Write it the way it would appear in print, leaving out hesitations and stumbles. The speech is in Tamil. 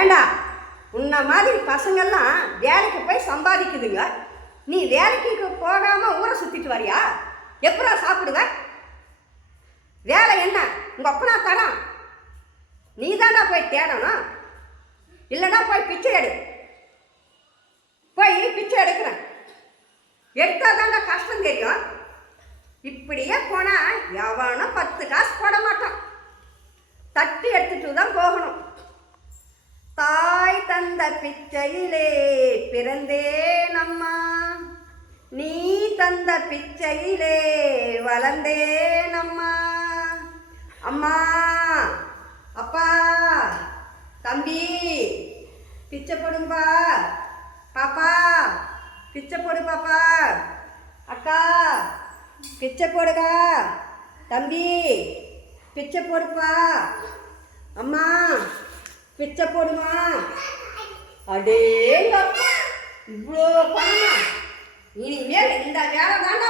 ஏண்டா உன்ன மாதிரி பசங்கள்லாம் வேலைக்கு போய் சம்பாதிக்குதுங்க, நீ வேலைக்கு போகாமல் ஊரை சுற்றிட்டு வரியா? எப்படா சாப்பிடுவ? வேலை என்ன உங்கள் அப்பனா தரான், நீ தாண்டா போய் தேடணும். இல்லைன்னா போய் பிச்சை எடு. போய் பிச்சை எடுக்கிறேன், எடுத்தால் தாண்டா கஷ்டம் தெரியும். இப்படியே போனால் எவனும் 10 காசு போட மாட்டான், தட்டி எடுத்துட்டு தான் போகணும். தாய் தந்த பிச்சையிலே பிறந்தேன் அம்மா, நீ தந்த பிச்சையிலே வளர்ந்தேன் அம்மா. அம்மா, அப்பா, தம்பி பிச்சை போடுங்கப்பா. பாப்பா பிச்சை போடு. பாப்பா, அக்கா பிச்சை போடுங்க. தம்பி பிச்சை போடுப்பா. அம்மா பிச்சை போடுமா. அடேங்க இவ்வளோ பணமா? இனிமேல் இந்த வேலை தாண்டா